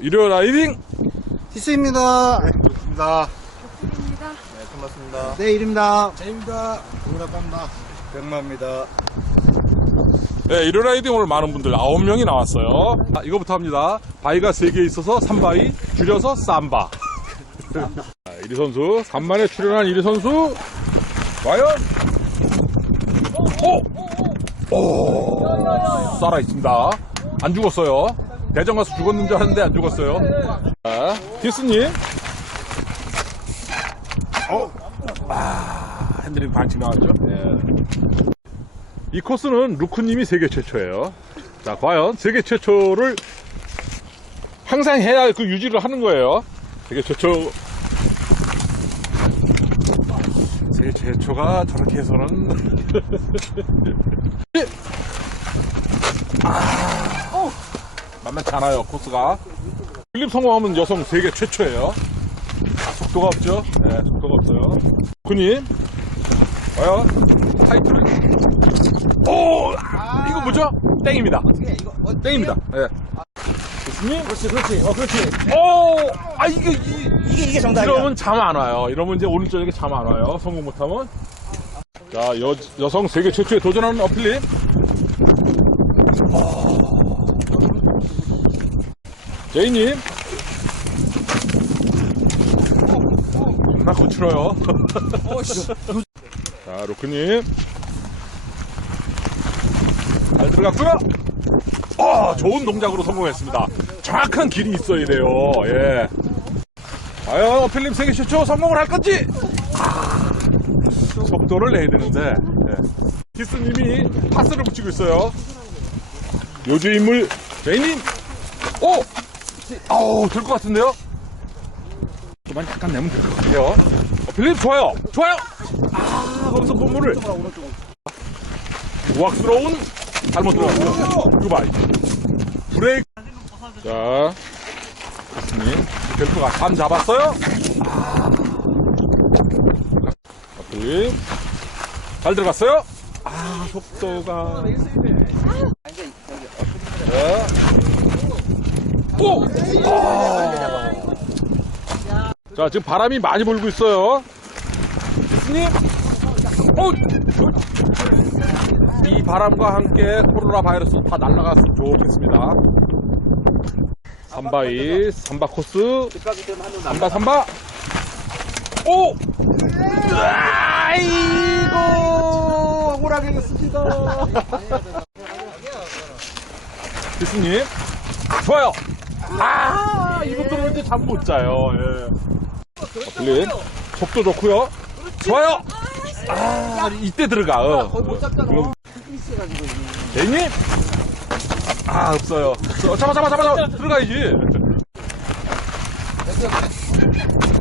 일요 라이딩 티스입니다. 그렇습니다. 입니다. 네, 끝났습니다. 네, 이름입니다. 제입니다. 동그라빠입니다. 백마입니다. 네, 일요 라이딩 오늘 많은 분들 9명이 나왔어요 아, 이거부터 합니다 바위가 3개 있어서 3바위 줄여서 쌈바 자, 이리 선수 간만에 출연한 이리 선수 과연 오! 오! 살아있습니다 안 죽었어요 대전 가서 죽었는 줄 알았는데 안 죽었어요 자, 디스님 어? 아, 핸들링 반칙 나왔죠 예. 이 코스는 루크님이 세계 최초예요. 자, 과연 세계 최초를 항상 해야 그 유지를 하는 거예요. 세계 최초. 세계 최초가 저렇게 해서는. 아, 만만치 않아요, 코스가. 필립 성공하면 여성 세계 최초예요. 속도가 없죠? 네, 속도가 없어요. 루크님, 과연 타이틀을 오! 아, 이거 뭐죠? 땡입니다. 땡입니다. 예. 교수님? 그렇지, 그렇지. 어, 그렇지. 오! 아, 이게, 이, 이게, 이게 정답이야. 이러면 잠 안 와요. 이러면 이제 오늘 저녁에 잠 안 와요. 성공 못하면. 자, 여, 여성 세계 최초에 도전하는 어필님. 제이님. 겁나 거칠어요. 자, 로크님. 잘 들어갔고요. 아, 좋은 동작으로 성공했습니다. 정확한 길이 있어야 돼요. 예. 과연 어필님 세계 최초 성공을 할 건지? 아, 속도를 내야 되는데. 예. 키스님이 파스를 붙이고 있어요. 요주 인물 제이님. 오, 아우 될 것 같은데요? 그만 잠깐 내면 될 것 같아요. 어필님 좋아요, 좋아요. 아, 거기서 본물을. 우악스러운 잘못 들어갔어요. 이거 봐. 브레이크. 자, 교수님. 벨트가 감 잡았어요? 아. 앞으로. 잘 들어갔어요? 아, 속도가. 자. 오! 아. 자, 지금 바람이 많이 불고 있어요. 교수님. 어! 이 바람과 함께 코로나 바이러스 다 날아갔으면 좋겠습니다. 삼바이, 삼바 코스, 삼바, 삼바. 오! 아이고! 호락이겠습니다. 교수님, 좋아요. 아, 이분들은 이제 잠못 자요. 예. 어플린, 속도 좋고요. 좋아요. 아, 이때 들어가. 어. 그럼 대님? 아 없어요. 없어. 잡아 잡아 잡아 잡아 들어가야지.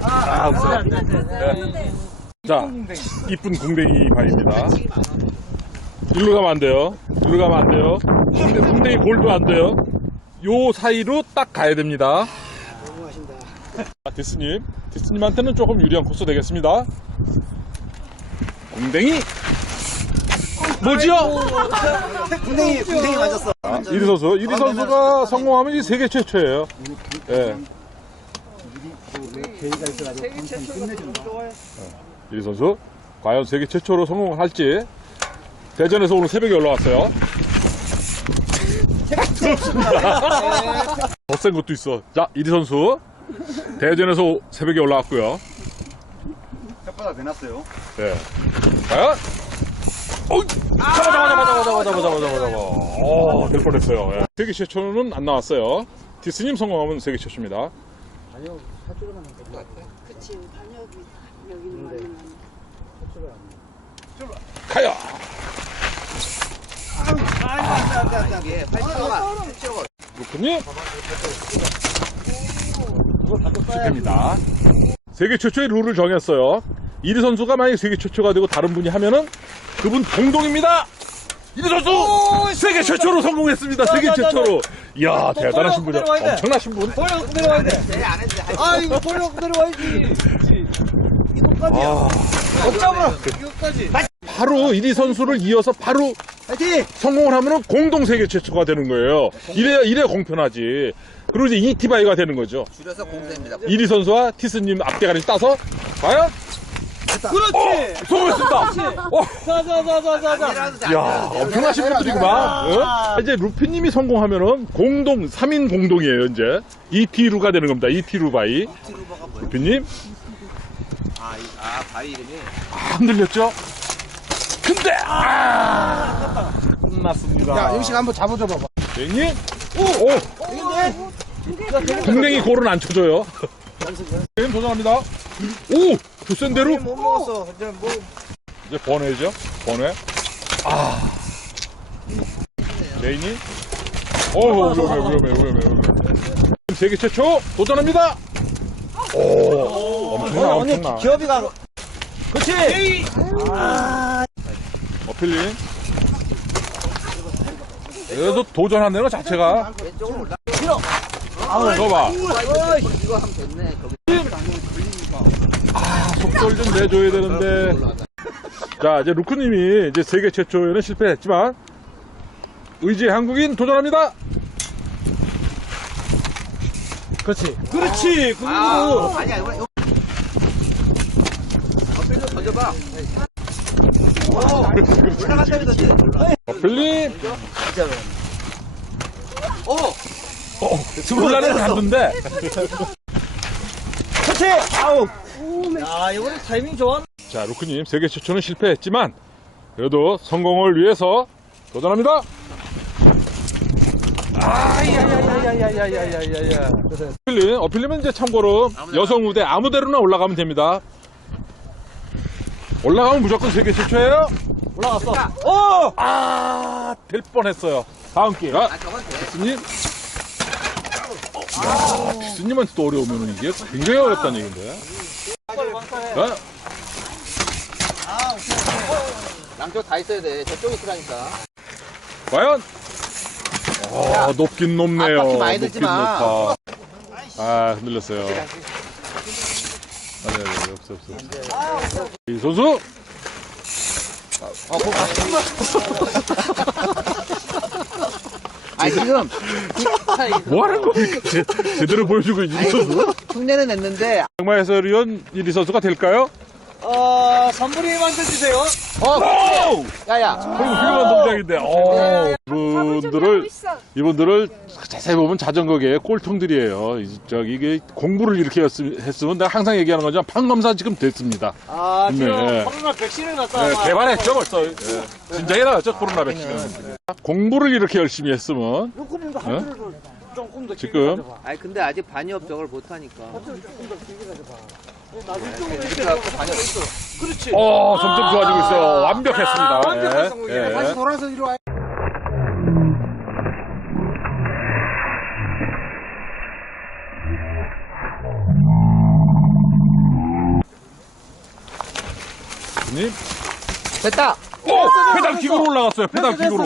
아 없어요. 네. 자 이쁜 공댕이 바입니다. 일로 가면 안 돼요. 일로 가면 안 돼요. 공댕- 공댕이 골도 안 돼요. 요 사이로 딱 가야 됩니다. 아, 디스님, 디스님한테는 조금 유리한 코스 되겠습니다. 공댕이 뭐지요? 군댕이, 군댕이 맞았어. 아, 이리 선수, 이리 선수가 성공하면 이 세계 최초예요. 예. 이리 선수, 과연 세계 최초로 성공을 할지. 대전에서 오늘 새벽에 올라왔어요. 더센 것도 있어. 자, 이리 선수. 대전에서 오- 새벽에 올라왔고요. 혓바닥 내놨어요. 예. 과연? 어, 잡아, 잡아, 잡아, 잡아, 잡아, 잡아, 잡아, 잡아, 잡아. 어, 될 뻔했어요. 예. 세계 최초는 안 나왔어요. 디스님 성공하면 세계 최초입니다. 그치, 단역이 여기는 많이 가요! 실패입니다. 세계 최초의 룰을 정했어요. 이리 선수가 만약에 세계 최초가 되고 다른 분이 하면은 그분 동동입니다! 이리 선수! 세계 최초로 성공했습니다. 세계 최초로. 이야, 대단하신 분이야. 엄청나신 분. 벌려 내려와야 돼. 아, 이거 벌려 내려와야지. 이거까지야. 아, 못 잡으라. 이거까지. 바로 이리 선수를 이어서 바로 파이팅! 성공을 하면은 공동 세계 최초가 되는 거예요. 이래 이래 공평하지. 그리고 이제 이티바이가 되는 거죠. 줄여서 공세입니다. 이리 선수와 티스님 앞대가리 따서 과연 그렇지! 성공했습니다. 어, 자자자자자자. 야 엄청나신 분들이구만. 어? 이제 루피님이 성공하면은 공동 3인 공동이에요 이제 이티루가 되는 겁니다. 이티루바이. 루피님 아, 이- 아, 바위 이름이. 아, 흔들렸죠? 근데 아 끝났습니다. 야, 영식 한번 잡아줘 봐봐. 댕이 오, 오. 동댕이 골은 안 쳐줘요. 게임 도전합니다. 오! 두센 대로 못 먹었어. 이제 뭐. 이제 번외죠. 번외. 아. 레인이. 어우, 위험해, 위험해, 위험해, 위험해. 세계 최초 도전합니다. 오, 엄청나, 엄청나. 기업이가. 그렇지! 어필린. 그래도 도전하는 것 자체가. 왼쪽으로 올라. 이거 봐. 이거 하면 됐네. 거기. 속도를 좀 내줘야 되는데. 자, 이제 루크님이 이제 세계 최초에는 실패했지만, 의지 한국인 도전합니다. 그렇지. 그렇지! 아, 아니야, 이거. 이거. 어필 좀 던져봐. 그러지. 어필린. 오! 어, 스물라는 갔는데. 그렇지! 아우! 야, 이거는 타이밍 좋아. 자, 루크님 세계 최초는 실패했지만, 그래도 성공을 위해서 도전합니다. 아야야야야야야야야야. 어필리면 이제 참고로 여성 무대 아무데로나 올라가면 됩니다. 올라가면 무조건 세계 최초예요. 올라갔어. 오! 아, 될 뻔했어요. 다음 기회. 아, 아, 저건 돼. 스님. 야, 스님한테 또 어려우면 이게 굉장히 어렵다는 얘기인데. 어? 양쪽 다 있어야 돼. 저쪽에 있으라니까. 과연? 아, 높긴 높네요. 앞바퀴 많이 들지 높긴 마. 높아. 아, 흔들렸어요. 아니, 아니, 없어, 없어. 없어. 이 선수! 아, 지금. 뭐 하는 겁니까? 제, 제대로 보여주고 있는 이 선수? 흉내는 냈는데. 정말 해설위원 이리 선수가 될까요? 어, 선물이 만들주세요. 오! 야야. 그리고 훌륭한 동작인데, 어, 이분들을, 이분들을 자세히 보면 자전거계의 꼴통들이에요. 이- 저기, 이게 공부를 이렇게 했으- 했으면 내가 항상 얘기하는 거지만 판검사 지금 됐습니다. 아, 지금 네. 코로나 백신을 갖다. 네, 개발했죠, 벌써. 예. 진작에 나왔죠, 코로나 백신은. 공부를 이렇게 열심히 했으면, 어? 조금 더 지금, 아니 근데 아직 반이업 저걸 못하니까. 이렇게 갖고 반이업. 그렇지. 어, 점점 좋아지고 있어요. 완벽했습니다. 완벽한 예, 성공이야. 예. 다시 돌아서 이리 와. 님 됐다. 오! 페달 기구로 올라갔어요, 페달 기구로.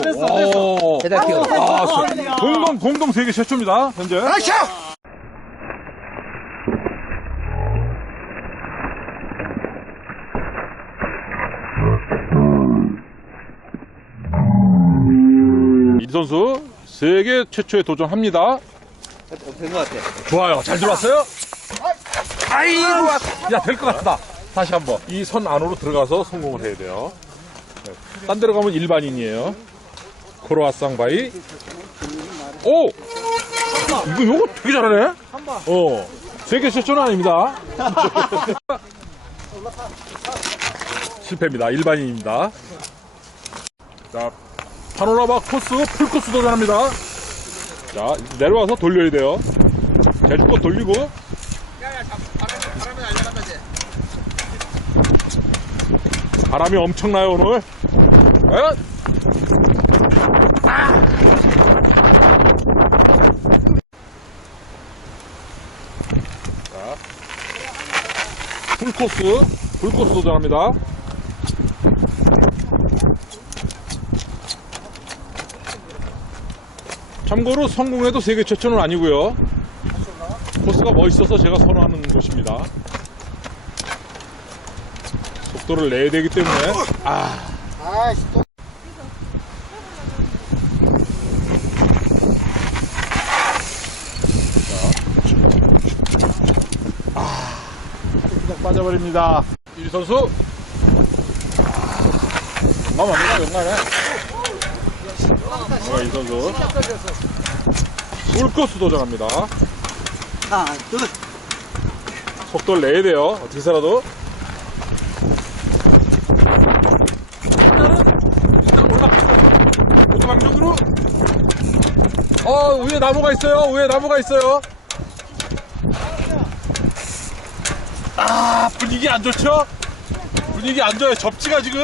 오. 배달 키워. 아, 수- 공동, 공동 세계 최초입니다, 현재. 이 선수 세계 최초에 도전합니다. 된 것 같아. 좋아요. 잘 들어왔어요? 아이고, 야, 될 것 같다. 다시 한 번. 이 선 안으로 들어가서 성공을 해야 돼요. 네. 딴 데로 가면 일반인이에요. 크로아상 바이. 오! 이거, 요거 되게 잘하네? 어. 세계 최초는 아닙니다. 실패입니다. 일반인입니다. 자, 파노라마 코스, 풀코스 도전합니다. 자, 내려와서 돌려야 돼요. 제주껏 돌리고. 바람이 엄청나요, 오늘. 과연? 자, 풀코스, 풀코스 도전합니다. 참고로 성공해도 세계 최초는 아니고요. 코스가 멋있어서 제가 선호하는 곳입니다. 속도를 내야 되기 때문에. 아. 그냥 빠져버립니다. 이 선수. 아. 엄마, 엄마, 엄마네. 해. 어, 이 선수. 풀코스 도전합니다. 하나, 둘. 속도를 내야 돼요. 어떻게 살아도. 일단은, 일단 올라가고. 모두 방정으로. 어, 위에 나무가 있어요. 위에 나무가 있어요. 아, 분위기 안 좋죠? 분위기 안 좋아요. 접지가 지금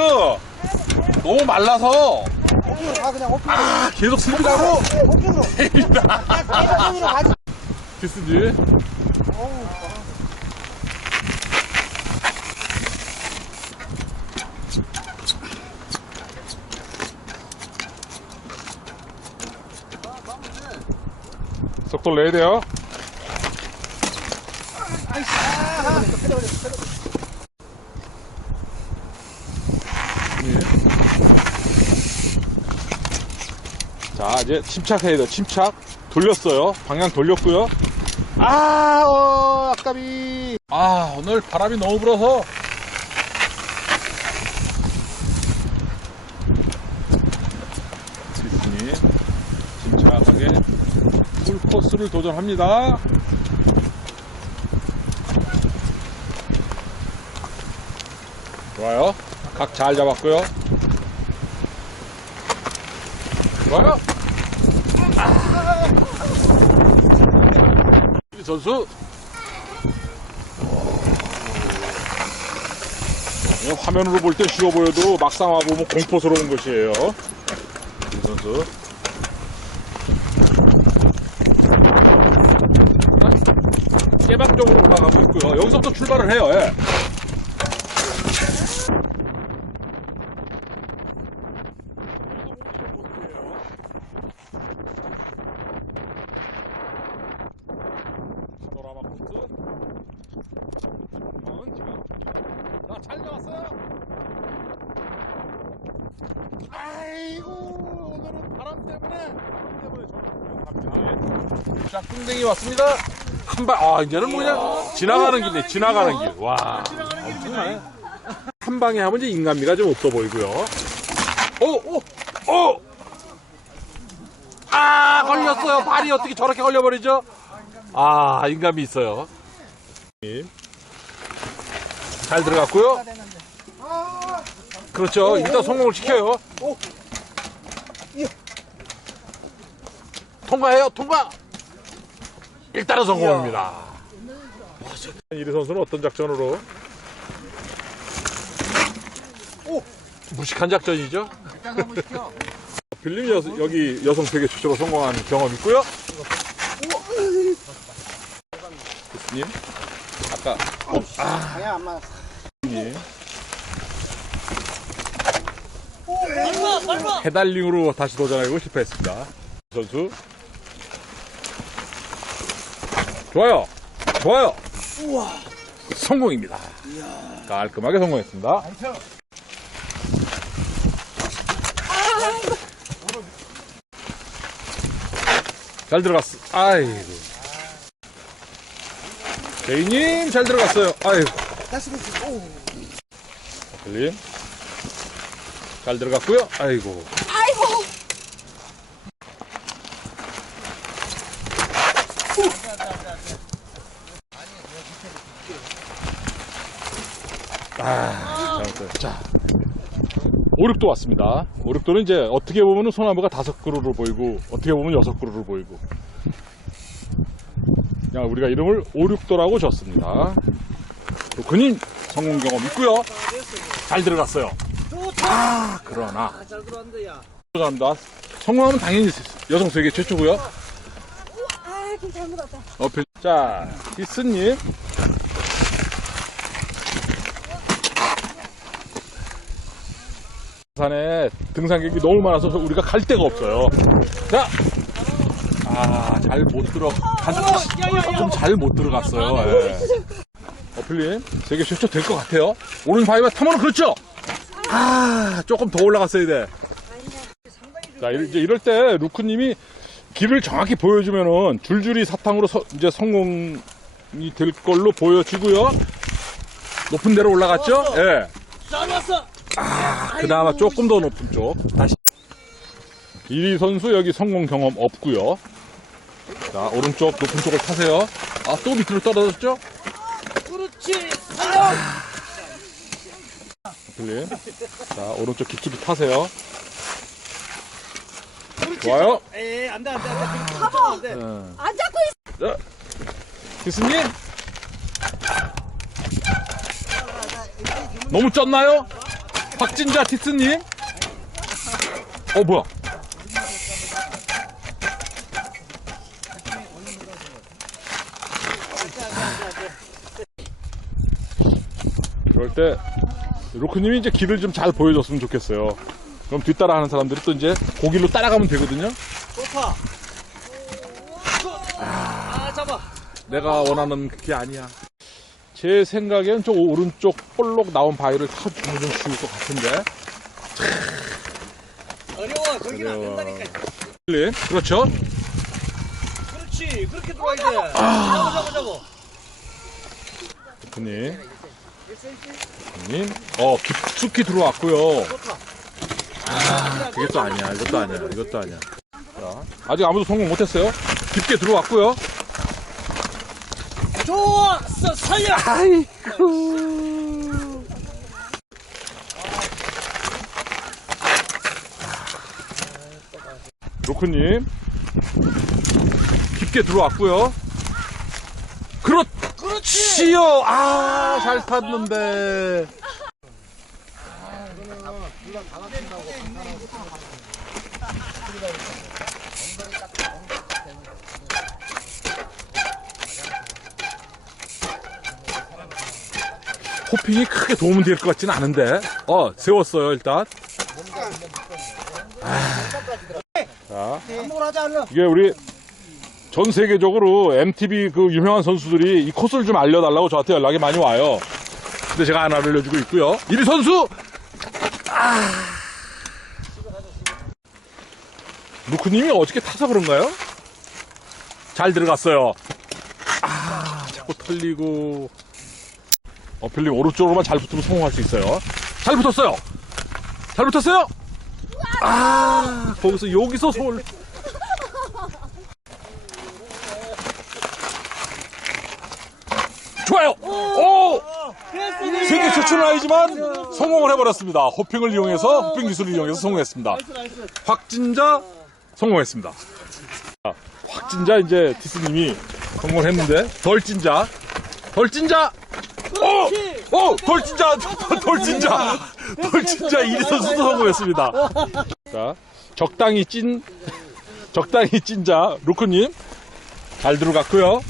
너무 말라서. 오픈으로 가, 그냥 오픈. 아, 계속 승부하고. 오픈으로. 때립니다. 오픈으로 가지. 키스지. 속도를 내야 돼요. 이제 침착해야 돼요. 침착. 돌렸어요. 방향 돌렸고요. 아, 어, 아까비. 아, 오늘 바람이 너무 불어서. 디스니 침착하게 풀코스를 도전합니다. 좋아요. 각 잘 잡았고요. 좋아요. 선수 예, 화면으로 볼 때 쉬워 보여도 막상 와보면 공포스러운 것이에요. 이 선수. 쪽으로 올라가고 있고요. 여기서부터 출발을 해요. 예. 파노라마 코스. 방은 지금 자, 잘 잡았어요. 아이고, 오늘은 바람 때문에, 바람 때문에 저는 자, 뚱땡이 왔습니다. 한 방, 아, 이제는 뭐 그냥 지나가는 길이네, 지나가는 길. 와, 엄청나네. 한 방에 하면 이제 인간미가 좀 없어 보이고요. 오, 오, 오! 아, 걸렸어요. 발이 어떻게 저렇게 걸려버리죠? 아, 인간미 있어요. 잘 들어갔고요. 그렇죠. 일단 성공을 시켜요. 통과해요. 통과. 일단은 성공입니다. 이리 선수는 어떤 작전으로? 무식한 작전이죠. 빌림 여, 여기 여성 세계 최초로 성공한 경험 있고요. 교수님, 아까 방향 안 맞았어. 님 페달링으로 다시 도전하고 실패했습니다. 선수. 좋아요. 좋아요. 성공입니다. 깔끔하게 성공했습니다. 잘 들어갔어. 아이고. 제이님, 잘 들어갔어요. 아이고. 들림. 잘 들어갔고요. 아이고. 아. 자. 오륙도 왔습니다. 오륙도는 이제 어떻게 보면 소나무가 다섯 그루로 보이고 어떻게 보면 여섯 그루로 보이고 그냥 우리가 이름을 오륙도라고 줬습니다. 그님 성공 경험 있고요. 잘 들어갔어요. 아, 그러나. 감사합니다. 성공하면 당연히 여성 세계 최초고요. 아. 어, 빌- 자, 히스님. 산에 등산객이 너무 많아서 우리가 갈 데가 없어요. 자, 아, 잘 못 들어, 좀 잘 못 들어갔어요. 예. 어필님, 세계 최초 될 것 같아요. 오른 바위만 타면 그렇죠? 아, 조금 더 올라갔어야 돼. 자, 이럴- 이제 이럴 때 루크님이 길을 정확히 보여주면은 줄줄이 사탕으로 서- 이제 성공이 될 걸로 보여지고요. 높은 데로 올라갔죠? 예. 잘 왔어. 그나마 조금 더 높은 쪽. 다시. 이리 선수 여기 성공 경험 없고요. 자, 오른쪽 높은 쪽을 타세요. 아, 또 밑으로 떨어졌죠? 그렇지. 살려. 필님. 자, 오른쪽 깊숙이 타세요. 좋아요. 에이 안 돼 안 돼 안 돼. 가봐. 안돼. 예. 안 잡고 있어. 자, 기스님. 너무 쪘나요? 박진자 티스님. 어, 뭐야? 그럴 때, 로크님이 이제 길을 좀 잘 보여줬으면 좋겠어요. 그럼 뒤따라 하는 사람들이 또 이제 고길로 따라가면 되거든요. 좋다. 아 잡아. 내가 원하는 그게 아니야. 제 생각엔 저 오른쪽 볼록 나온 바위를 타주면 좀 쉬울 것 같은데. 어려워. 거기는 안. 된다니까. 네, 그렇죠. 그렇지. 그렇게 들어와야 돼. 잡아 잡아 잡아. 대표님. 대표님. 어, 깊숙이 들어왔고요. 아, 그게 또 아니야. 이것도 아니야. 이것도 아니야. 자, 아직 아무도 성공 못했어요. 깊게 들어왔고요. 좋았어. 살려. 로크님. 깊게 들어왔고요. 그렇, 그렇지. 지요! 아, 잘 탔는데. 호핑이 크게 도움이 될것 같지는 않은데. 어, 세웠어요, 일단. 아. 자. 이게 우리 전 세계적으로 MTB 그 유명한 선수들이 이 코스를 좀 알려달라고 저한테 연락이 많이 와요. 근데 제가 안 알려주고 있고요. 이리 선수! 아. 루크님이 어저께 타서 그런가요? 잘 들어갔어요. 아, 자꾸 털리고. 어필님 오른쪽으로만 잘 붙으면 성공할 수 있어요. 잘 붙었어요! 잘 붙었어요! 아, 거기서, 여기서 손을. 좋아요! 오! 세계 최초는 아니지만 성공을 해버렸습니다. 호핑을 이용해서, 호핑 기술을 이용해서 성공했습니다. 확진자 성공했습니다. 자, 확진자 이제 티스님이 성공을 했는데, 덜진자, 덜진자! 오! 오! 덜진자! 덜진자! 덜진자 이리 선수도 성공했습니다. 자, 적당히 찐, 적당히 찐자, 루크님. 잘 들어갔고요.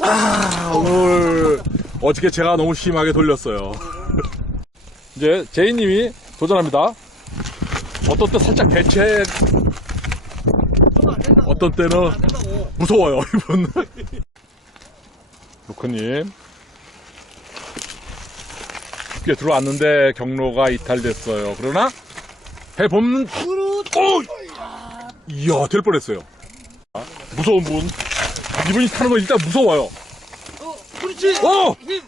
아, 오늘 어저께 제가 너무 심하게 돌렸어요. 이제 제이님이 도전합니다. 어떤 때 살짝 대체, 어떤 때는 무서워요, 이분. 루크님. 쉽게 들어왔는데 경로가 이탈됐어요. 그러나 해보면 오! 이야 될 뻔했어요. 자, 무서운 분. 이분이 타는 거 일단 무서워요. 그렇지. 오! 힘.